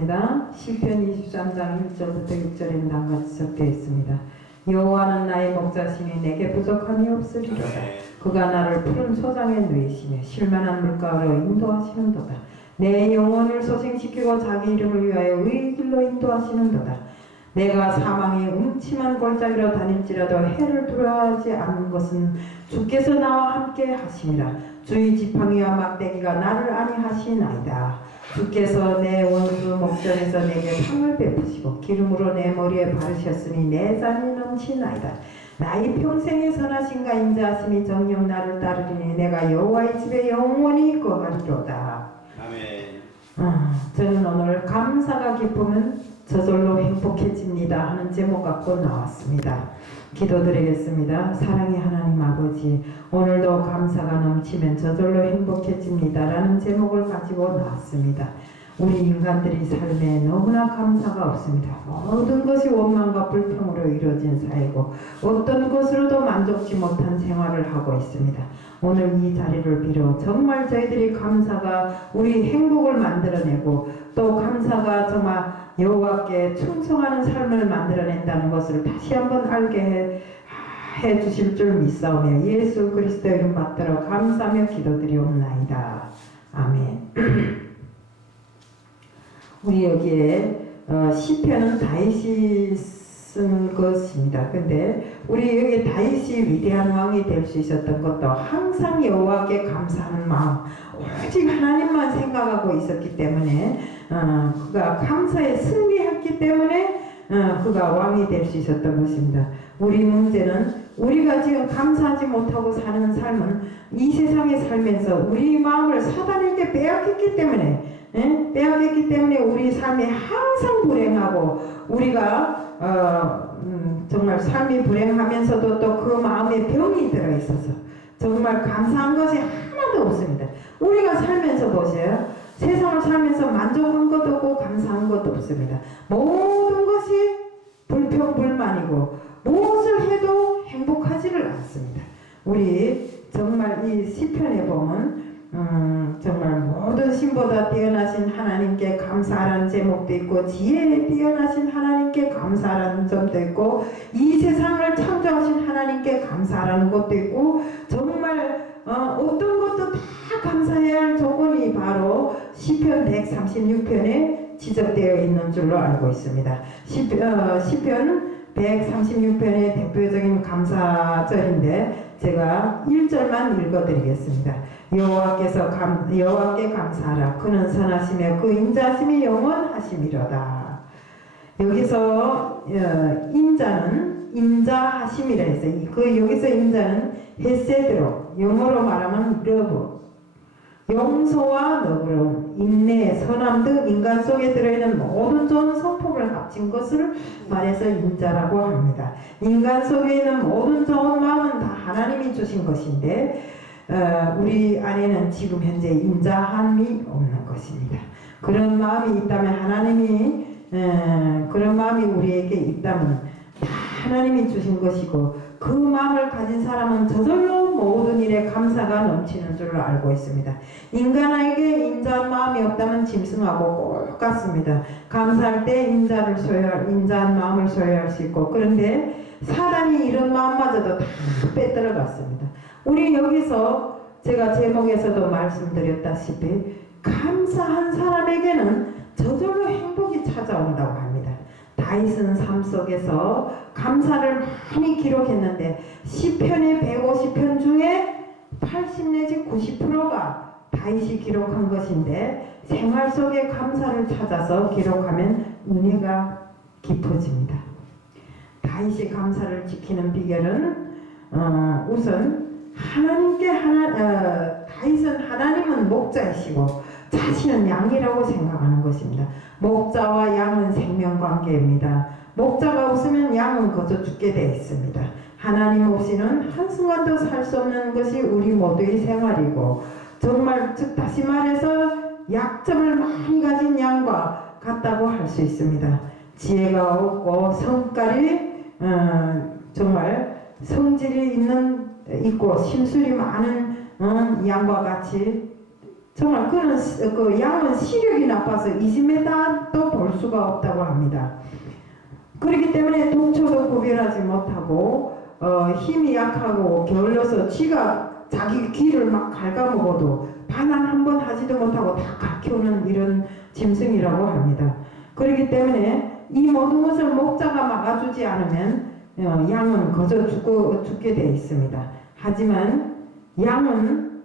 기도드리겠습니다. 시편 23장 1절부터 6절에는 다음같이 적되어 있습니다. 여호와는 나의 목자시니 내게 부족함이 없으리로다. 그가 나를 푸른 소장에 누이시며 실만한 물가로 인도하시는도다. 내 영혼을 소생시키고 자기 이름을 위하여 의의 길로 인도하시는도다. 내가 사망의 음침한 골짜기로 다닐지라도 해를 두려워하지 않는 것은 주께서 나와 함께 하심이라. 주의 지팡이와 막대기가 나를 안위하시나이다. 주께서 내 원수 목전에서 내게 상을 베푸시고 기름으로 내 머리에 바르셨으니 내 잔이 넘치나이다. 나의 평생에 선하신가 인자하심이 정녕 나를 따르리니 내가 여호와의 집에 영원히 거하리로다. 아멘. 저는 오늘 감사가 기쁨은 저절로 행복해집니다 하는 제목 갖고 나왔습니다. 기도드리겠습니다. 사랑의 하나님 아버지, 오늘도 감사가 넘치면 저절로 행복해집니다 라는 제목을 가지고 나왔습니다. 우리 인간들이 삶에 너무나 감사가 없습니다. 모든 것이 원망과 불평으로 이루어진 사회고 어떤 것으로도 만족지 못한 생활을 하고 있습니다. 오늘 이 자리를 빌어 정말 저희들이 감사가 우리 행복을 만들어내고 또 감사가 정말 여호와께 충성하는 삶을 만들어낸다는 것을 다시 한번 알게 해 주실 줄 믿사오며 예수 그리스도의 이름 받들어 감사하며 기도드리옵나이다. 아멘. 우리 여기에 시편은 다윗이 쓴 것입니다. 근데 우리 여기 다윗이 위대한 왕이 될 수 있었던 것도 항상 여호와께 감사하는 마음, 오직 하나님만 생각하고 있었기 때문에 그가 감사에 승리했기 때문에 그가 왕이 될 수 있었던 것입니다. 우리 문제는 우리가 지금 감사하지 못하고 사는 삶은 이 세상에 살면서 우리 마음을 사단에게 빼앗겼기 때문에 우리 삶이 항상 불행하고 우리가 정말 삶이 불행하면서도 또 그 마음에 병이 들어있어서 정말 감사한 것이 하나도 없습니다. 우리가 살면서 보세요. 세상을 살면서 만족한 것도 없고 감사한 것도 없습니다. 모든 것이 불평불만이고 무엇을 해도 행복하지를 않습니다. 우리 정말 이 시편에 보면 정말 모든 신보다 뛰어나신 하나님께 감사하라는 제목도 있고 지혜에 뛰어나신 하나님께 감사하라는 점도 있고 이 세상을 창조하신 하나님께 감사하라는 것도 있고 정말 어떤 것도 다 감사해야 할 조건이 바로 시편 136편에 지적되어 있는 줄로 알고 있습니다. 시편 136편의 대표적인 감사절인데 제가 1절만 읽어드리겠습니다. 여호와께 감사하라. 그는 선하시며 그 인자하심이 영원하심이로다. 여기서 인자는 인자하심이라 했어요. 여기서 인자는 헤세드로, 영어로 말하면 러브, 용서와 너그러움, 인내, 선함 등 인간 속에 들어있는 모든 좋은 성품을 합친 것을 말해서 인자라고 합니다. 인간 속에 있는 모든 좋은 마음은 다 하나님이 주신 것인데 우리 안에는 지금 현재 인자함이 없는 것입니다. 그런 마음이 있다면 하나님이 그런 마음이 우리에게 있다면 다 하나님이 주신 것이고 그 마음을 가진 사람은 저절로 모든 일에 감사가 넘치는 줄로 알고 있습니다. 인간에게 인자한 마음이 없다면 짐승하고 똑같습니다. 감사할 때 인자한 마음을 소유할 수 있고 그런데 사단이 이런 마음마저도 다 빼들어갔습니다. 우리 여기서 제가 제목에서도 말씀드렸다시피 감사한 사람에게는 저절로 행복이 찾아온다고 합니다. 다윗은 삶 속에서 감사를 많이 기록했는데 시편의 150편 중에 80 내지 90%가 다윗이 기록한 것인데 생활 속에 감사를 찾아서 기록하면 은혜가 깊어집니다. 다윗이 감사를 지키는 비결은 우선 다윗은 하나님은 목자이시고 자신은 양이라고 생각하는 것입니다. 목자와 양은 생명관계입니다. 목자가 없으면 양은 거저 죽게 되어 있습니다. 하나님 없이는 한순간도 살 수 없는 것이 우리 모두의 생활이고 정말 즉 다시 말해서 약점을 많이 가진 양과 같다고 할 수 있습니다. 지혜가 없고 성깔이 정말 성질이 있고 심술이 많은 양과 같이 정말 그 양은 시력이 나빠서 20m도 수가 없다고 합니다. 그렇기 때문에 동초도 구별하지 못하고 힘이 약하고 게을러서 쥐가 자기 귀를 막 갉아먹어도 반항 한 번 하지도 못하고 다 가켜오는 이런 짐승이라고 합니다. 그렇기 때문에 이 모든 것을 목자가 막아주지 않으면 양은 거저 죽게 되어 있습니다. 하지만 양은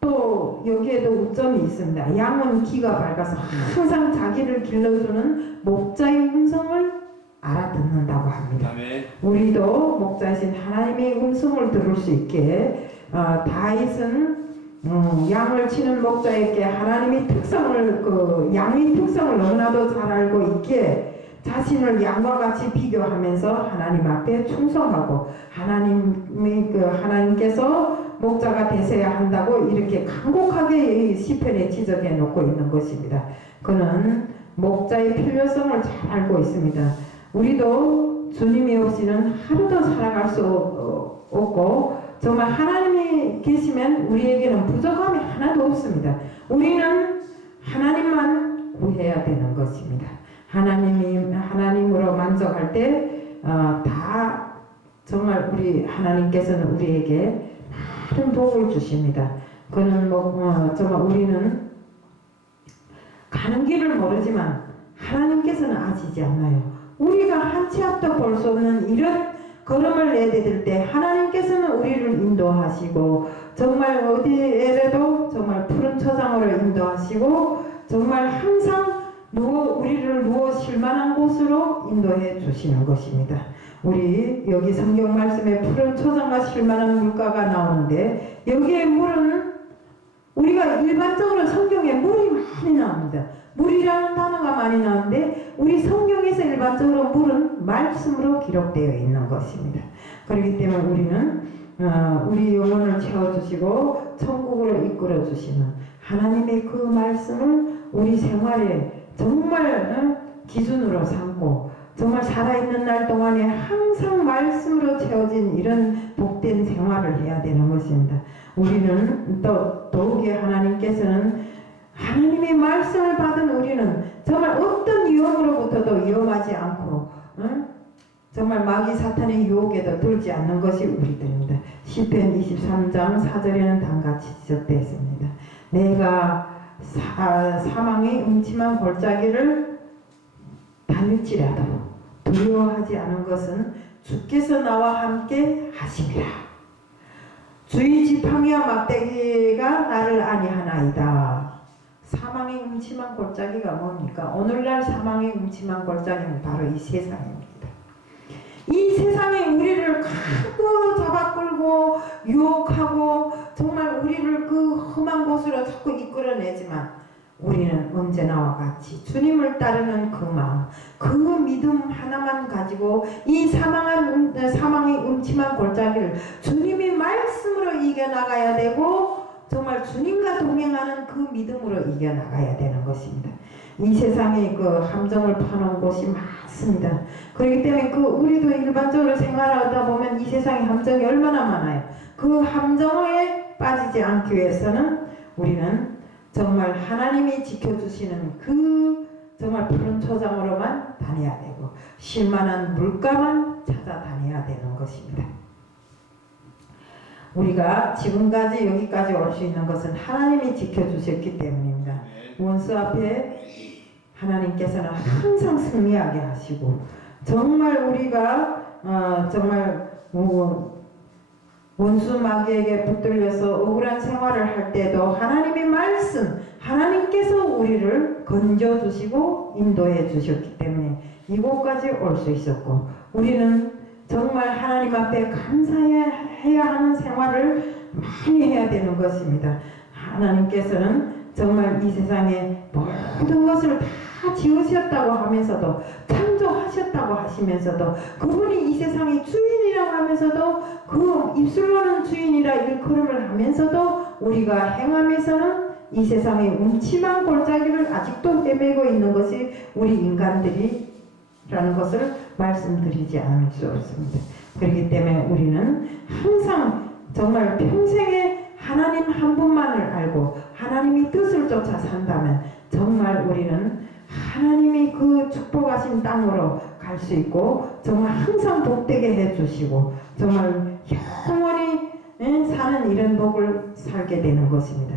또 여기에도 우점이 있습니다. 양은 귀가 밝아서 항상 자기를 길러주는 목자의 음성을 알아듣는다고 합니다. 아멘. 우리도 목자이신 하나님의 음성을 들을 수 있게 다윗은 양을 치는 목자에게 하나님의 특성을 양의 특성을 너무나도 잘 알고 있기에 자신을 양과 같이 비교하면서 하나님 앞에 충성하고 하나님께서 목자가 되셔야 한다고 이렇게 간곡하게 이 시편에 지적해 놓고 있는 것입니다. 그는 목자의 필요성을 잘 알고 있습니다. 우리도 주님이 없이는 하루도 살아갈 수 없고 정말 하나님이 계시면 우리에게는 부족함이 하나도 없습니다. 우리는 하나님만 구해야 되는 것입니다. 하나님으로 만족할 때 다 정말 하나님께서는 우리에게 많은 복을 주십니다. 그는 정말 우리는 가는 길을 모르지만 하나님께서는 아시지 않나요? 우리가 한 치 앞도 볼 수 없는 이런 걸음을 내디딜 때 하나님께서는 우리를 인도하시고 정말 어디에라도 정말 푸른 초장으로 인도하시고 정말 항상 우리를 누워 쉴만한 곳으로 인도해 주시는 것입니다. 우리 여기 성경 말씀에 푸른 초장과 쉴만한 물가가 나오는데 여기에 물은 우리가 일반적으로 성경에 물이 많이 나옵니다. 물이라는 단어가 많이 나오는데 우리 성경에서 일반적으로 물은 말씀으로 기록되어 있는 것입니다. 그렇기 때문에 우리는 우리 영혼을 채워주시고 천국으로 이끌어주시는 하나님의 그 말씀을 우리 생활에 정말 기준으로 삼고 정말 살아있는 날 동안에 항상 말씀으로 채워진 이런 복된 생활을 해야 되는 것입니다. 우리는 또 더욱이 하나님께서는 하나님의 말씀을 받은 우리는 정말 어떤 유혹으로부터도 위험하지 않고 정말 마귀 사탄의 유혹에도 들지 않는 것이 우리들입니다. 시편 23장 4절에는 다음같이 지적되어 있습니다. 내가 사망의 음침한 골짜기를 다닐지라도 두려워하지 않은 것은 주께서 나와 함께 하심이라. 주의 지팡이와 막대기가 나를 안위하나이다. 사망의 음침한 골짜기가 뭡니까? 오늘날 사망의 음침한 골짜기는 바로 이 세상입니다. 이 세상에 우리를 가고 잡아끌고 유혹하고 정말 우리를 그 험한 곳으로 자꾸 이끌어내지만 우리는 언제나와 같이 주님을 따르는 그 마음, 그 믿음 하나만 가지고 이 사망의 음침한 골짜기를 주님의 말씀으로 이겨나가야 되고 정말 주님과 동행하는 그 믿음으로 이겨나가야 되는 것입니다. 이 세상에 그 함정을 파놓은 곳이 많습니다. 그렇기 때문에 우리도 일반적으로 생활하다 보면 이 세상에 함정이 얼마나 많아요. 그 함정에 빠지지 않기 위해서는 우리는 정말 하나님이 지켜주시는 그 정말 푸른 초장으로만 다녀야 되고 쉴만한 물가만 찾아다녀야 되는 것입니다. 우리가 지금까지 여기까지 올 수 있는 것은 하나님이 지켜주셨기 때문입니다. 원수 앞에 하나님께서는 항상 승리하게 하시고 정말 우리가 정말 원수 마귀에게 붙들려서 억울한 생활을 할 때도 하나님의 말씀, 하나님께서 우리를 건져주시고 인도해 주셨기 때문에 이곳까지 올 수 있었고 우리는 정말 하나님 앞에 감사해야 하는 생활을 많이 해야 되는 것입니다. 하나님께서는 정말 이 세상에 모든 것을 다 지으셨다고 하면서도 창조하셨다고 하시면서도 그분이 이 세상의 주인이라고 하면서도 그 입술로는 주인이라 일컬음을 하면서도 우리가 행함에서는 이 세상의 음침한 골짜기를 아직도 헤매고 있는 것이 우리 인간들이라는 것을 말씀드리지 않을 수 없습니다. 그렇기 때문에 우리는 항상 정말 평생에 하나님 한 분만을 알고 하나님의 뜻을 쫓아 산다면 정말 우리는 하나님이 그 축복하신 땅으로 갈 수 있고 정말 항상 복되게 해주시고 정말 영원히 사는 이런 복을 살게 되는 것입니다.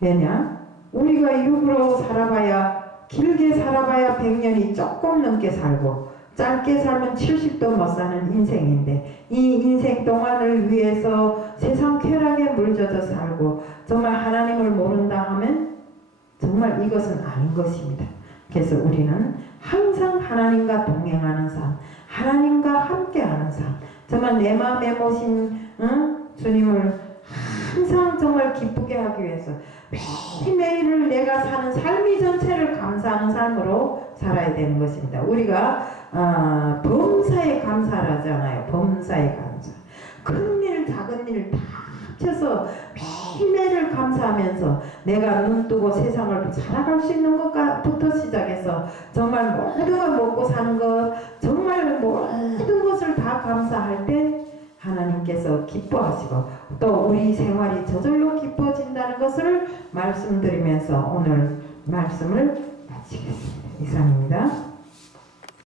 왜냐? 우리가 육으로 살아봐야 길게 살아봐야 100년이 조금 넘게 살고 짧게 살면 70도 못 사는 인생인데 이 인생 동안을 위해서 세상 쾌락에 물젖어 살고 정말 하나님을 모른다 하면 정말 이것은 아닌 것입니다. 그래서 우리는 항상 하나님과 동행하는 삶, 하나님과 함께하는 삶, 정말 내 마음에 모신 주님을 항상 정말 기쁘게 하기 위해서 매일매일을 내가 사는 삶이 전체를 감사하는 삶으로 살아야 되는 것입니다. 우리가 범사에 감사를 하잖아요. 범사에 감사. 큰일 작은 일 다 합쳐서 매일매일을 감사하면서 내가 눈 뜨고 세상을 살아갈 수 있는 것부터 시작해서 정말 모든 걸 먹고 사는 것 정말 모든 것을 다 감사할 때 하나님께서 기뻐하시고 또 우리 생활이 저절로 기뻐진다는 것을 말씀드리면서 오늘 말씀을 마치겠습니다. 이상입니다.